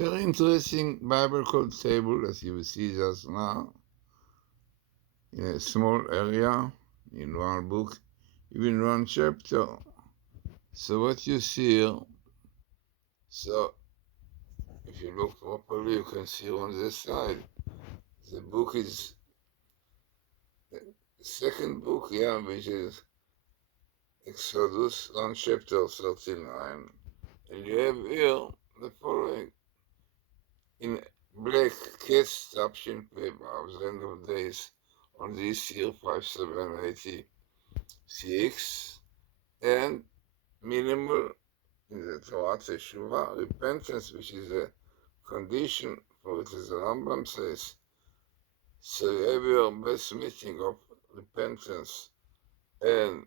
Very interesting Bible code table, as you will see just now, in a small area, in one book, even one chapter. So what you see here, so if you look properly, you can see on this side, the book is the second book here, which is Exodus, on chapter 39. And you have here the following, in black cast caption paper of the end of days on this year 5786, and minimal in the Torah Teshuvah, repentance, which is a condition for it, as the Rambam says. So you have your best meeting of repentance and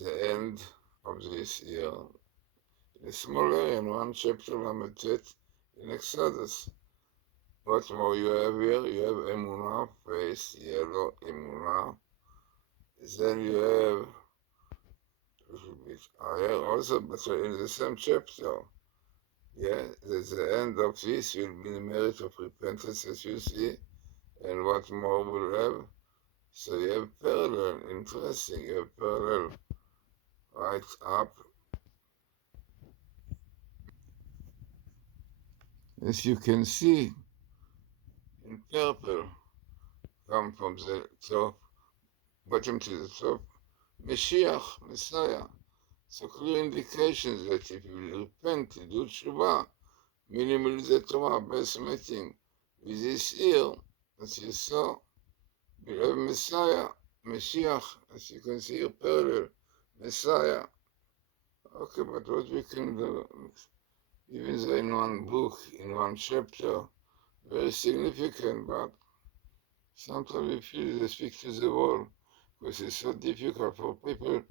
the end of this year. In a small area, in one chapter, Lametet, in Exodus. What more you have here? You have Emunah, face, yellow, Emunah. Then you have a little bit higher also, but in the same chapter. Yeah, the end of this will be the merit of repentance, as you see, and what more will have. So you have parallel, interesting, you have parallel right up. As you can see, in purple, come from the top, bottom to the top, Mashiach, Messiah. So clear indications that if you will repent, do tshuva, minimally the Torah, best meeting with this year, as you saw, you have Messiah, Mashiach, as you can see, parallel, Messiah. Okay, but what we can do, even though in one book, in one chapter, very significant, but sometimes we feel they speak to the wall, because it's so difficult for people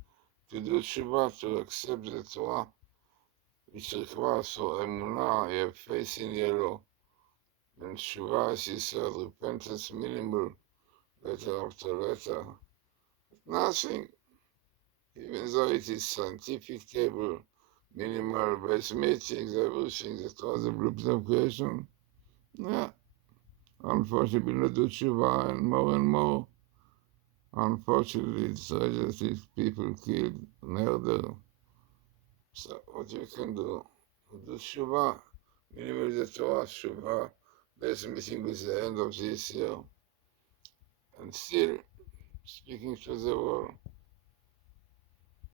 to do tshuva, to accept the Torah, which requires for emunah, you have face in yellow, and tshuva, as he said, repentance minimal, letter after letter. Nothing, even though it is scientific table, minimal base meetings, everything that was the blueprint of creation. Yeah, unfortunately, not do tshuva and more. Unfortunately, it's tragedy, people killed, murder. So what you can do tshuva, minimally the Torah, tshuva, base meeting with the end of this year, and still speaking to the world.